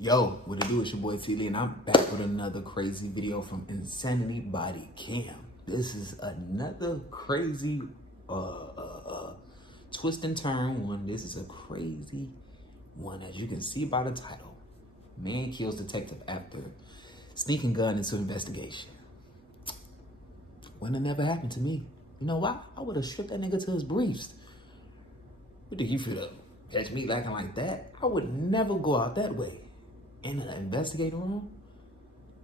Yo, what it do? It's your boy T-Lee, and I'm back with another crazy video from Insanity Body Cam. This is another crazy twist and turn one. This is a crazy one, as you can see by the title. Man kills detective after sneaking gun into investigation. Wouldn't have never happened to me. You know why? I would have stripped that nigga to his briefs. What think you feel? Catch me lacking like that? I would never go out that way. In an investigating room,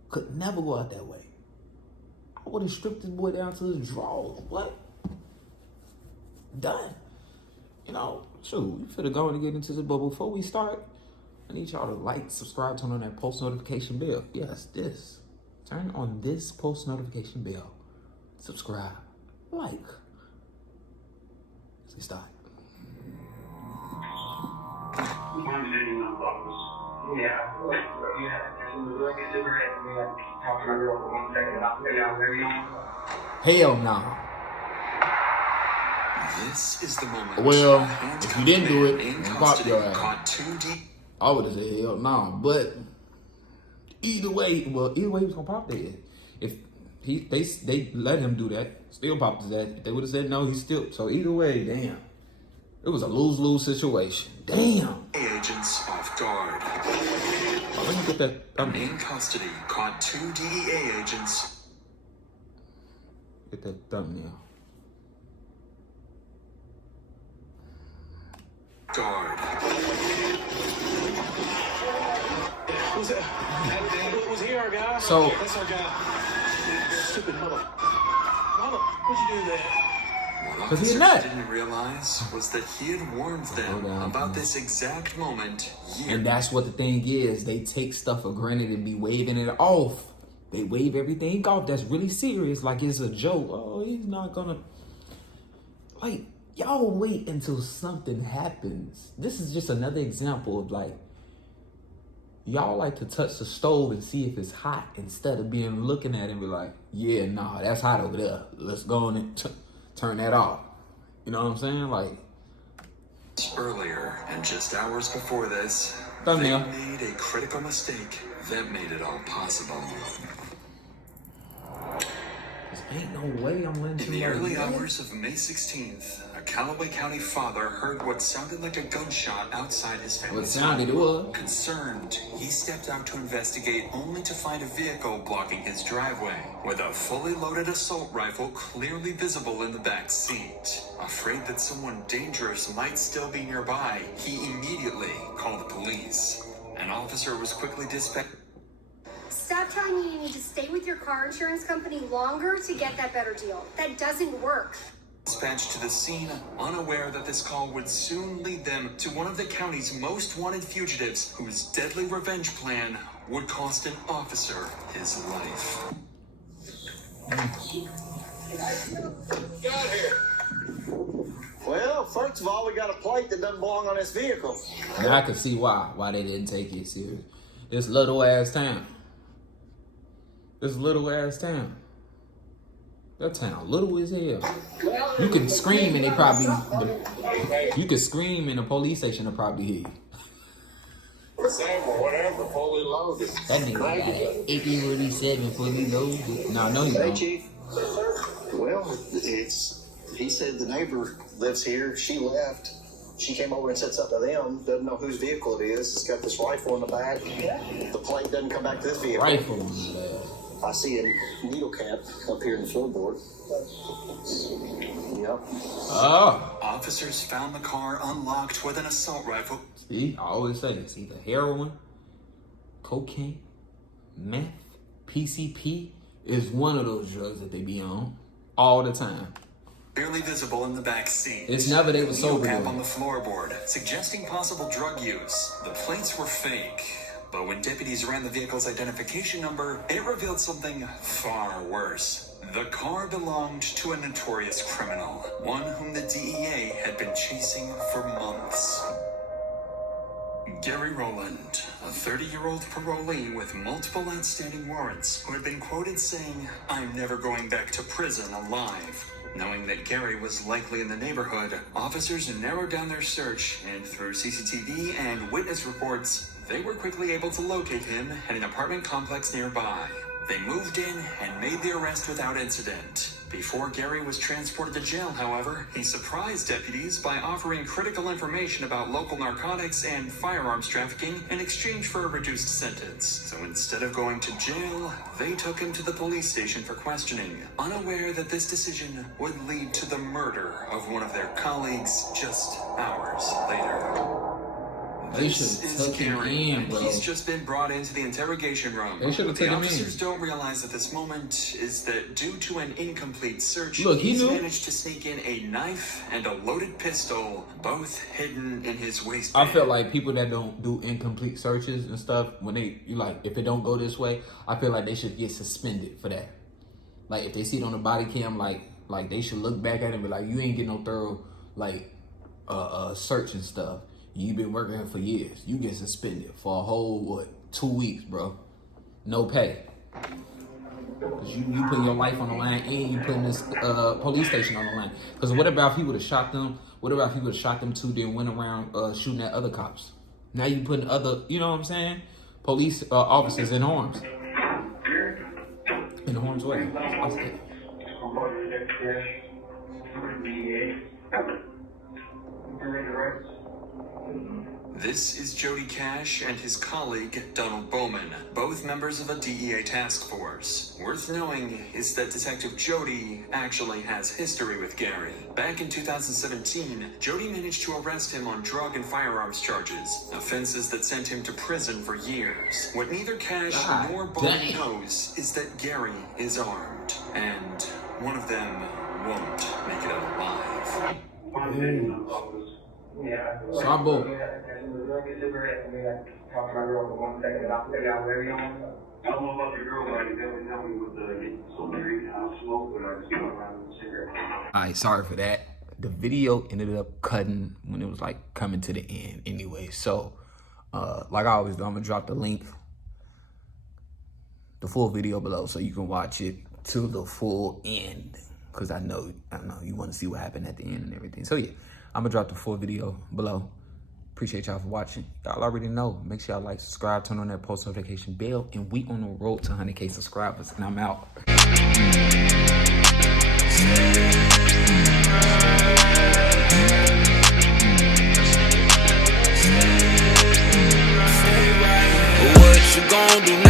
could never go out that way. I would have stripped this boy down to his drawers. What? Done. You know, shoot, you finna go and get into this, but before we start, I need y'all to like, subscribe, turn on that post notification bell. Yes, this. Turn on this post notification bell. Subscribe. Like. Let's start. Yeah. Hell no. This is the moment. Well, if you didn't do it, in pop your ass. caught 2D. I would have said hell no. But either way, he was gonna pop their ass. If they let him do that, still popped his ass. If they would have said no, he still. So either way, damn. It was a lose-lose situation. Damn. Agents off guard. Oh, let me get that. In custody, caught 2 DEA agents. Get that thumbnail. Guard. Was he our guy? So, That's our guy. Stupid mother. What'd you do there? What 'Cause he's officers not. didn't realize was that he had warned them about this exact moment years. and that's what the thing is. They take stuff for granted and be waving it off. They wave everything off that's really serious like it's a joke. Oh, he's not gonna... Like, y'all wait until something happens. This is just another example of like, y'all like to touch the stove and see if it's hot instead of being looking at it and be like, yeah, nah, that's hot over there. Let's go on and turn that off. You know what I'm saying? Like, Earlier, and just hours before this, thumbnail. they made a critical mistake that made it all possible. Ain't no way I'm letting In you the early like that. hours of May 16th, a Callaway County father heard what sounded like a gunshot outside his What family's sounded it home. was. Concerned, he stepped out to investigate only to find a vehicle blocking his driveway with a fully loaded assault rifle clearly visible in the back seat. Afraid that someone dangerous might still be nearby, he immediately called the police. An officer was quickly dispatched. Stop telling me you need to stay with your car insurance company longer to get that better deal. That doesn't work. Dispatched to the scene, unaware that this call would soon lead them to one of the county's most wanted fugitives, whose deadly revenge plan would cost an officer his life. Get out here. Well, first of all, we got a plate that doesn't belong on this vehicle. And I can see why they didn't take it serious. This little ass town. This little ass town. That town little as hell. You can scream and they probably... You can scream and the police station will probably hear you. Same or whatever, fully loaded. That nigga got an AK-47 fully loaded. No, he Hey, don't. Chief. Well, he said the neighbor lives here. She left. She came over and said something to them. Doesn't know whose vehicle it is. It's got this rifle in the back. The plate doesn't come back to this vehicle. Rifle on his ass. I see a needle cap up here in the floorboard. Yep. Oh. Officers found the car unlocked with an assault rifle. See, I always say it's either heroin, cocaine, meth, PCP is one of those drugs that they be on all the time. Barely visible in the back seat. It's never they were sober. Cap on the floorboard, suggesting possible drug use. The plates were fake, but when deputies ran the vehicle's identification number, it revealed something far worse. The car belonged to a notorious criminal, one whom the DEA had been chasing for months. Gary Rowland, a 30-year-old parolee with multiple outstanding warrants, who had been quoted saying, "I'm never going back to prison alive." Knowing that Gary was likely in the neighborhood, officers narrowed down their search, and through CCTV and witness reports, they were quickly able to locate him at an apartment complex nearby. They moved in and made the arrest without incident. Before Gary was transported to jail, however, he surprised deputies by offering critical information about local narcotics and firearms trafficking in exchange for a reduced sentence. So instead of going to jail, they took him to the police station for questioning, unaware that this decision would lead to the murder of one of their colleagues just hours later. They should have took him in, bro. He's just been brought into the interrogation room. They should have taken him in. The officers don't realize at this moment is that due to an incomplete search, look, he's managed to sneak in a knife and a loaded pistol, both hidden in his waistband. I feel like people that don't do incomplete searches and stuff, when if it don't go this way, I feel like they should get suspended for that. Like, if they see it on the body cam, like they should look back at it and be like, you ain't get no thorough, search and stuff. You've been working here for years. You get suspended for a whole, 2 weeks, bro. No pay. Because you putting your life on the line and you putting this police station on the line. Because what about if he would have shot them? What about if he would have shot them too, then went around shooting at other cops? Now you putting other, you know what I'm saying? Police officers in harm's way. This is Jody Cash and his colleague, Donald Bowman, both members of a DEA task force. Worth knowing is that Detective Jody actually has history with Gary. Back in 2017, Jody managed to arrest him on drug and firearms charges, offenses that sent him to prison for years. What neither Cash nor Bowman knows is that Gary is armed, and one of them won't make it out alive. Sabo. Alright, sorry for that. The video ended up cutting when it was coming to the end anyway. So like I always do, I'm gonna drop the link, the full video below, so you can watch it to the full end. Cause I know you want to see what happened at the end and everything. So yeah, I'm gonna drop the full video below. Appreciate y'all for watching. Y'all already know. Make sure y'all like, subscribe, turn on that post notification bell, and we on the road to 100K subscribers. And I'm out. What you gonna do